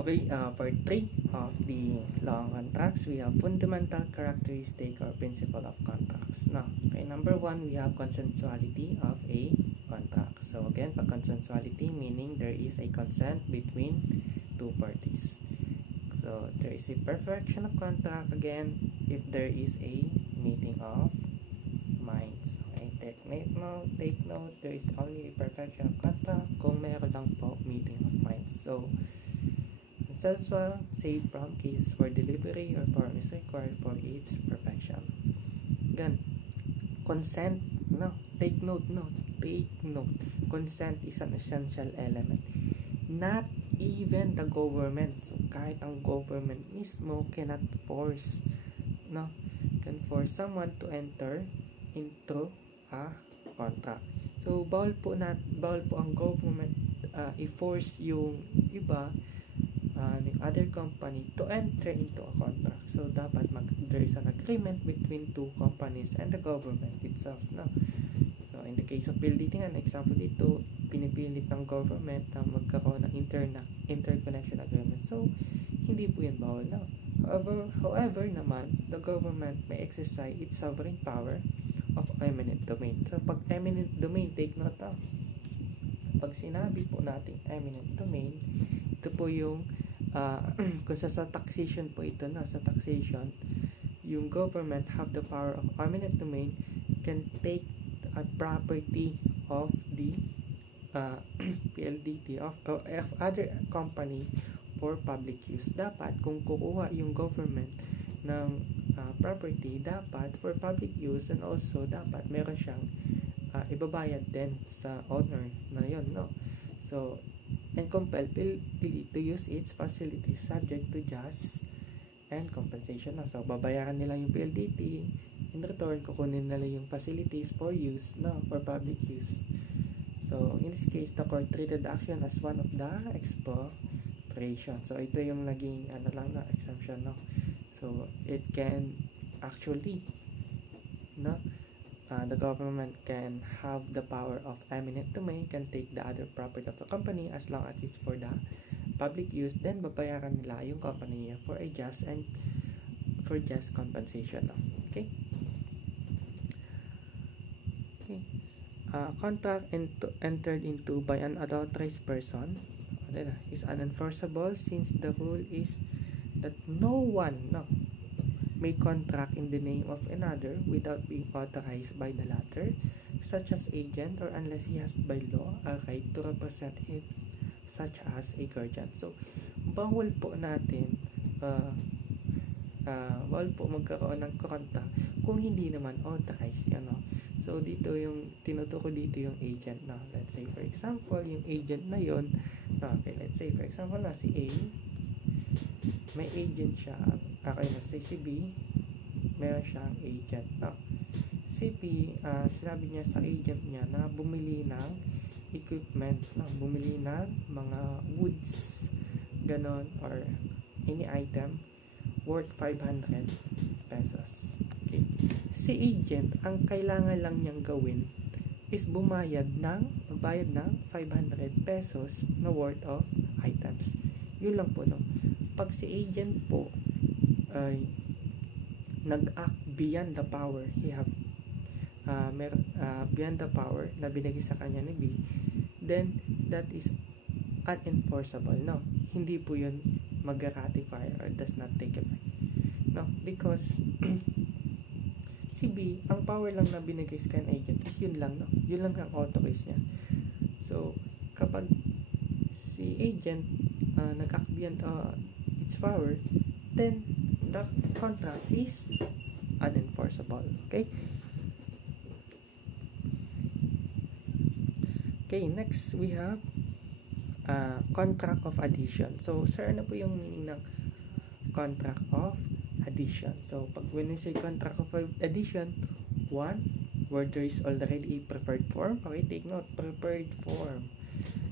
Okay, part 3 of the law on contracts, we have fundamental characteristic or principle of contracts. Now, okay, number 1, we have consensuality of a contract. So again, pag consensuality, meaning there is a consent between two parties. So there is a perfection of contract again if there is a meeting of minds. Okay, take note, there is only a perfection of contract kung meron lang po meeting of minds. So consensual, save from cases where delivery or form is required for its perfection. Again, consent, take note. Consent is an essential element. Not even the government. So kahit ang government mismo cannot force, can force someone to enter into a contract. So bawal po ang government i-force yung iba, yung other company to enter into a contract. So dapat there is an agreement between two companies and the government itself. So in the case of PLDT, an example dito, pinipilit ng government na magkaroon ng interconnection agreement. So hindi po yan bawal na. However naman, the government may exercise its sovereign power of eminent domain. So pag eminent domain, take note na. Pag sinabi po natin eminent domain, ito po yung kung sa taxation po ito, sa taxation, yung government have the power of eminent domain, can take a property of the PLDT of other company for public use. Dapat kung kukuha yung government ng property, dapat for public use, and also dapat meron siyang ibabayad din sa owner na yun, So and compel PLDT to use its facilities subject to just and compensation. So babayaran nila yung PLDT, in return kukunin nila yung facilities for use, for public use. So in this case, the court treated the action as one of the expropriation. So ito yung naging exemption, So it can actually, the government can have the power of eminent domain, can take the other property of the company as long as it's for the public use, then babayaran nila yung company for a just compensation. Okay. Contract entered into by an unauthorized person is unenforceable since the rule is that no one may contract in the name of another without being authorized by the latter, such as agent, or unless he has by law a right to represent him, such as a guardian. So bawal po natin bawal po magkaroon ng contract kung hindi naman authorized, So dito yung tinutukoy dito yung agent na, let's say for example yung agent na yon, okay, let's say for example na si A, may agent siya. Okay, let's say si B, meron siyang agent. Si B, sinabi niya sa agent niya na bumili ng equipment, bumili ng mga woods, ganon, or any item worth 500 pesos. Okay. Si agent, ang kailangan lang niyang gawin is magbayad ng 500 pesos na worth of items. Yun lang po, Pag si agent po ay nag-act beyond the power beyond the power na binigay sa kanya ni B, then that is unenforceable, hindi po yun mag-ratify or does not take effect, because si B, ang power lang na binigay sa kanya agent is yun lang ang authorized niya. So kapag si agent nag-act beyond its power, then the contract is unenforceable. Okay, next we have contract of adhesion. So sir, ano po yung meaning ng contract of adhesion? So when we say contract of adhesion, one, where there is already a preferred form. Okay, take note, preferred form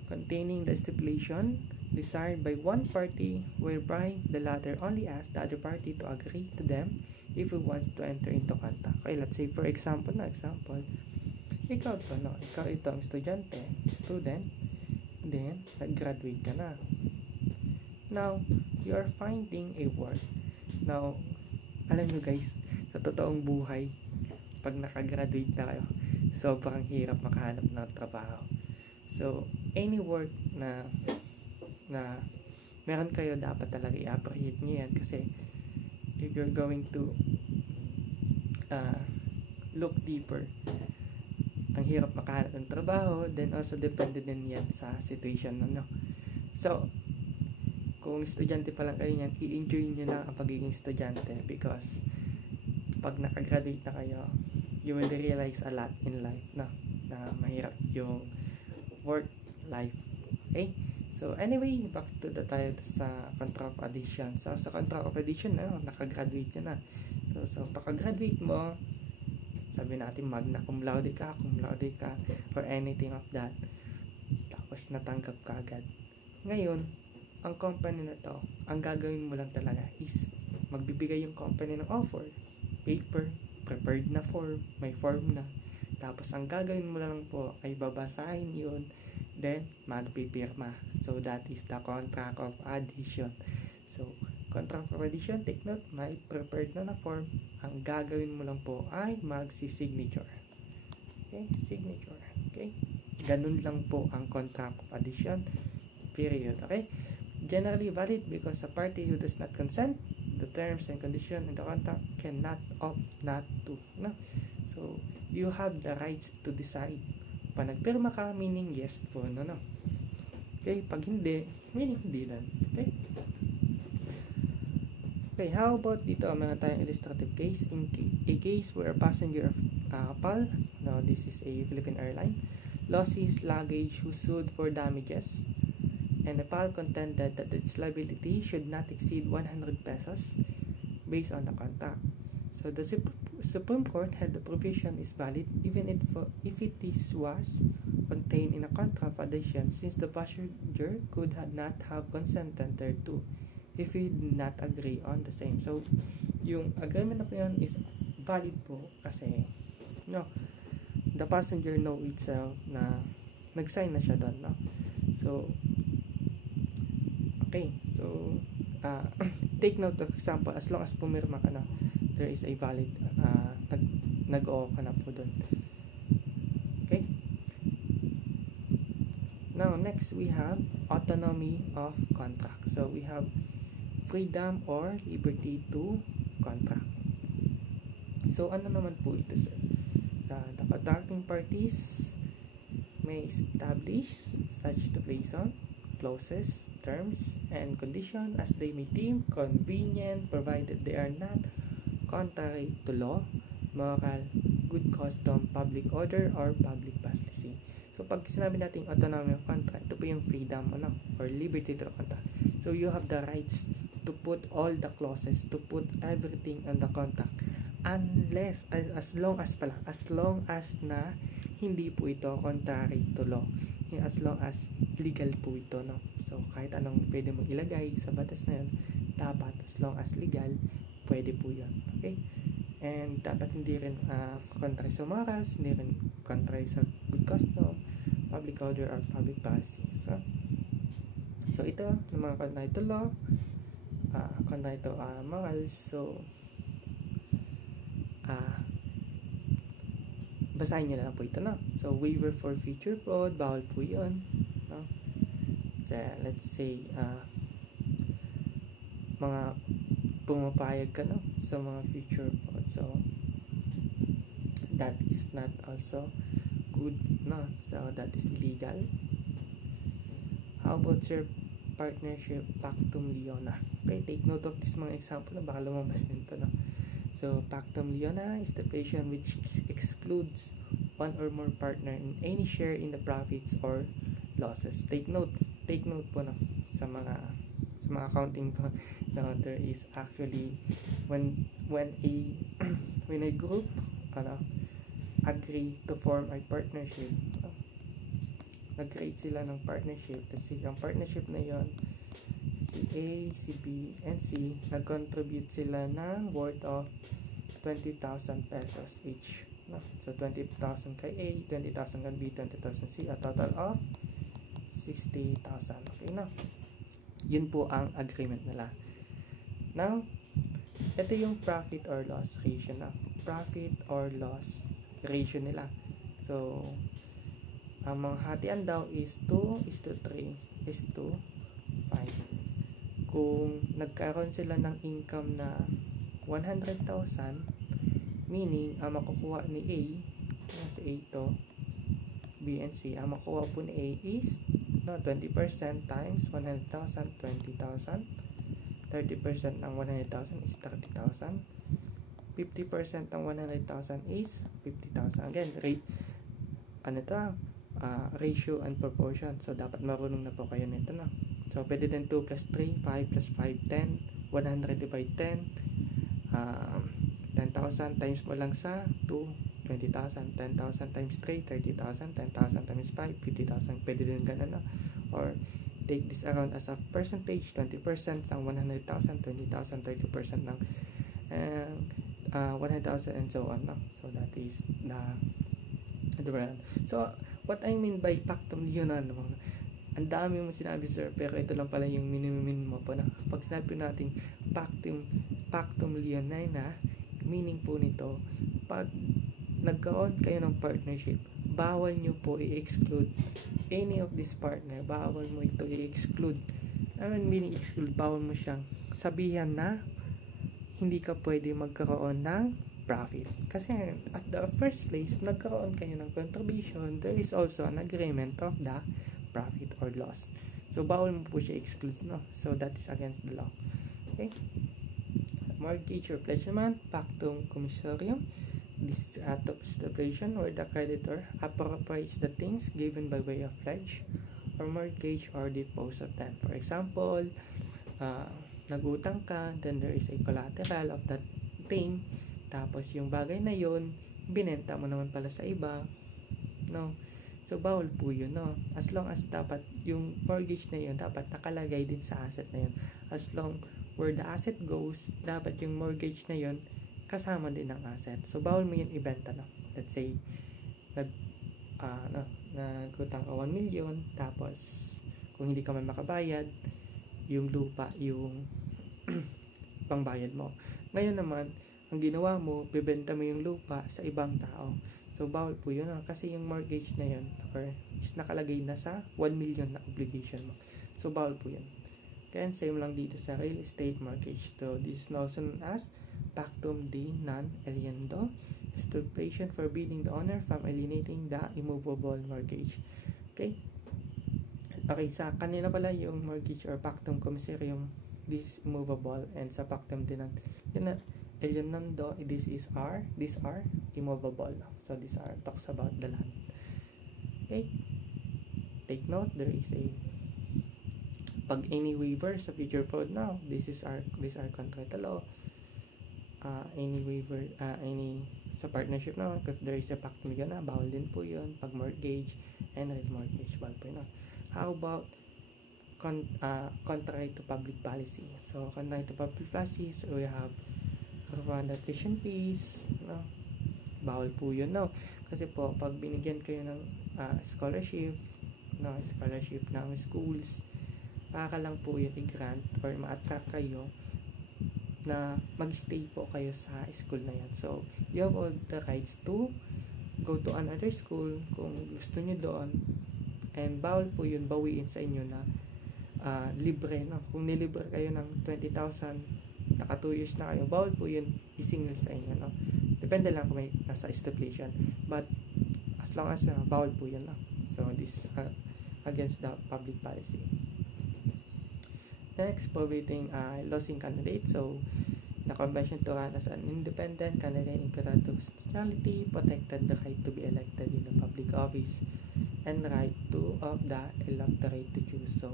containing the stipulation desired by one party, whereby the latter only asks the other party to agree to them if he wants to enter into contract. Okay, let's say for example, ikaw itong student, then nag-graduate ka na. Now, you are finding a work. Now, alam nyo guys, sa totoong buhay, pag nakagraduate na kayo, sobrang hirap makahanap ng trabaho. So, any work na meron kayo, dapat talaga i-appreciate nyo yan, kasi if you're going to look deeper, ang hirap makahanap ng trabaho, then also depende din yan sa situation no? So, kung estudyante pa lang kayo yan, i-enjoy nyo lang ang pagiging estudyante, because pag nakagraduate na kayo, you will realize a lot in life na mahirap yung work life. Okay? So anyway, back to the tayo sa contract of addition. So sa contract of addition, nakagraduate ka na. So pagka-graduate mo, sabi natin magna cum laude ka, or anything of that, tapos natanggap ka agad. Ngayon, ang company na to, ang gagawin mo lang talaga is magbibigay yung company ng offer, paper, prepared na form, may form na. Tapos ang gagawin mo lang po ay babasahin yun, then magpipirma. So that is the contract of addition. So contract of addition, take note, may prepared na form. Ang gagawin mo lang po ay magsi-signature. Okay, signature. Okay, ganun lang po ang contract of addition, period. Okay, generally valid because a party who does not consent, the terms and conditions in the contract cannot opt not to. No? So, you have the rights to decide. Pag nagpirma ka, meaning yes po. No? Okay, pag hindi, meaning hindi lang. Okay? Okay, how about dito, meron tayong illustrative case. In a case where a passenger of PAL, no, this is a Philippine airline, lost his luggage who sued for damages, and Nepal contended that its liability should not exceed 100 pesos based on the contract. So the Supreme Court held the provision is valid even if it was contained in a contract of addition, since the passenger could not have consented thereto if he did not agree on the same. So yung agreement na po yun is valid po kasi the passenger know itself na nag-sign na siya doon. No? So okay, so take note of example, as long as pumirma ka na, there is a valid nag-o ka na po doon. Okay, now next we have autonomy of contract. So we have freedom or liberty to contract. So ano naman po ito, sir? The contracting parties may establish such to based on clauses, terms, and conditions as they may deem convenient, provided they are not contrary to law, moral, good custom, public order, or public policy. So pag sinabi natin autonomy of contract, ito po yung freedom or liberty to contract. So you have the rights to put all the clauses, to put everything on the contract, unless as long as na hindi po ito contrary to law, as long as legal po ito, no? So kahit anong pwede mong ilagay sa batas na yun, dapat as long as legal, pwede po yun. Okay, and dapat hindi rin contrary sa morals, hindi rin contrary sa good custom, public order, or public policy. So ito ng mga contrary to law, contrary to morals. So basahin nyo lang po ito, no? So waiver for future fraud, bawal po yun, no? So let's say mga pumapayag ka, no, sa mga future fraud, so that is not also good, no? So that is illegal. How about your partnership pactum leona? Okay, take note of this mga example na baka lumabas nito, no? So pactum leona is the provision which excludes one or more partner in any share in the profits or losses. Take note po, no, sa mga accounting po, no, there is actually when a group agree to form a partnership, nag-create sila ng partnership, kasi ang partnership na yon, si A, si B, and C, nag-contribute sila ng worth of 20,000 pesos each, no? So 20,000 kay A, 20,000 kay B, 20,000 C, a total of 60,000. Okay, no? Yun po ang agreement nila. Now, ito yung profit or loss ratio na. Profit or loss ratio nila. So, ang mga hatian daw is 2:3:5. Kung nagkaroon sila ng income na 100,000, meaning ang makukuha ni A, si A to, B and C, ang makukuha po ni A is 20% times 100,000, 20,000. 30% ng 100,000 is 30,000. 50% ng 100,000 is 50,000. Again, rate, ratio and proportion. So, dapat marunong na po kayo nito na. So, pwede din 2 plus 3, 5 plus 5, 10. 100 divide 10. 10,000 times mo lang sa 2, 20,000. 10,000 times 3, 30,000. 10,000 times 5, 50,000. Pwede din ganun na. Or, take this around as a percentage, 20% sa 100,000, 20,000, 30% ng 100,000 and so on. No? So that is the brand. So what I mean by pactum leonan, ang dami mo sinabi, sir, pero ito lang pala yung minimum mo po na. Pag sinabi natin pactum leonan na, meaning po nito, pag nagkaroon kayo ng partnership, bawal nyo po i-exclude any of this partner. Bawal mo ito i-exclude. Meaning exclude, bawal mo siyang sabihan na hindi ka pwede magkaroon ng profit. Kasi at the first place, nagkaroon kayo ng contribution, there is also an agreement of the profit or loss. So, bawal mo po siya exclude, no? So, that is against the law. Okay? Mortgage or pledgement, pactum commissarium. This act of stipulation where the creditor appropriates the things given by way of pledge or mortgage or dispose of them. For example, nagutang ka, then there is a collateral of that thing, tapos yung bagay na yun, binenta mo naman pala sa iba, no? So, bawal po yun, no? As long as dapat yung mortgage na yun, dapat nakalagay din sa asset na yun. As long where the asset goes, dapat yung mortgage na yun, kasama din ng asset. So, bawal mo yun ibenta, no? Let's say, nagutang ka 1 million, tapos, kung hindi ka man makabayad, yung lupa, yung pangbayad mo. Ngayon naman, ang ginawa mo, bibenta mo yung lupa sa ibang tao. So, bawal po yun, no? Kasi yung mortgage na yun, is nakalagay na sa 1 million na obligation mo. So, bawal po yun. Kaya same lang dito sa real estate mortgage. So, this is also known as pactum de non-aliendo, stipulation forbidding the owner from alienating the immovable mortgage. Okay? Okay, sa kanina pala yung mortgage or pactum commissarium, this is immovable, and sa pactum de non-aliendo, these are immovable. So, these are talks about the land. Okay? Take note, there is a pag any waiver sa future fraud now, these are contrary to law. Any waiver, any sa partnership na, if there is a pactum na, bawal din po yun. Pag mortgage and real mortgage, bawal po yun. How about contrary to public policy? So, contrary to public policy, so we have refund tuition fees, no? Bawal po yun, no? Kasi po, pag binigyan kayo ng scholarship, no? Scholarship ng schools, para lang po yun i-grant or ma-attract kayo na mag-stay po kayo sa school na yan. So, you have all the rights to go to another school kung gusto nyo doon. And bawal po yun bawiin sa inyo na libre, no? Kung nilibre kayo ng 20,000, naka 2 years na kayo, bawal po yun isingil sa inyo, no? Depende lang kung may nasa stipulation. But, as long as bawal po yun, no? So, this against the public policy. Next, prohibiting losing candidate. So, the convention to run as an independent candidate in constitutionality protected the right to be elected in a public office and right of the electorate to choose. So,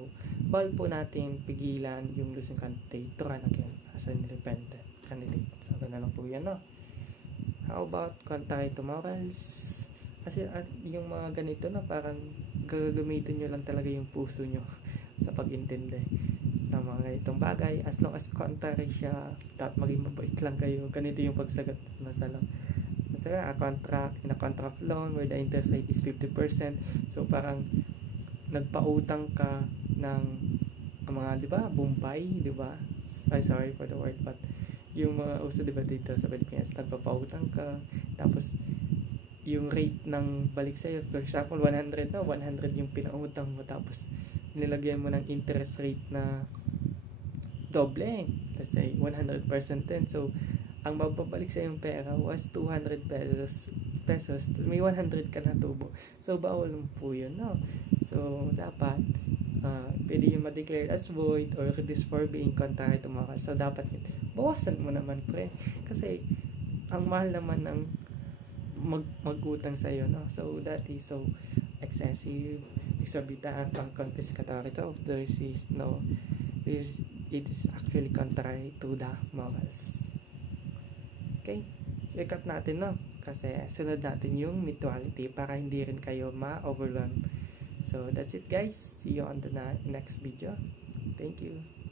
bawal po natin pigilan yung losing candidate to run again as an independent candidate. So, gano'n lang po yan, no? How about contrary to morals? Kasi yung mga ganito na parang gagamitin nyo lang talaga yung puso nyo sa pag-intindi sa mga ganitong bagay. As long as contrary siya, dapat maging mabait lang kayo. Ganito yung pagsagot na sa law. So, in a contract loan where the interest rate is 50%. So, parang nagpautang ka ng ang mga, di ba, Bombay, di ba? Ay, sorry for the word, but yung mga uso, di ba, dito sa Pilipinas, nagpapautang ka, tapos yung rate ng balik sa'yo, for example, 100 na, 100 yung pinautang mo, tapos nilagyan mo ng interest rate na doble, let's say 100% din. So ang mababalik sa yung pera was 200 pesos, may 100 ka na tubo. So bawal po yun, no? So dapat pwede yung ma-declare as void or reduced for being contrary to mga. So dapat yun, bawasan mo naman, pre, kasi ang mahal naman ng mag-utang sa iyo, no? So that is so excessive, exorbitant, confiscatory of the receipts, no? It is actually contrary to the morals. Okay, check natin, no? Kasi sunod natin yung mutuality para hindi rin kayo ma-overwhelm. So that's it, guys. See you on the next video. Thank you.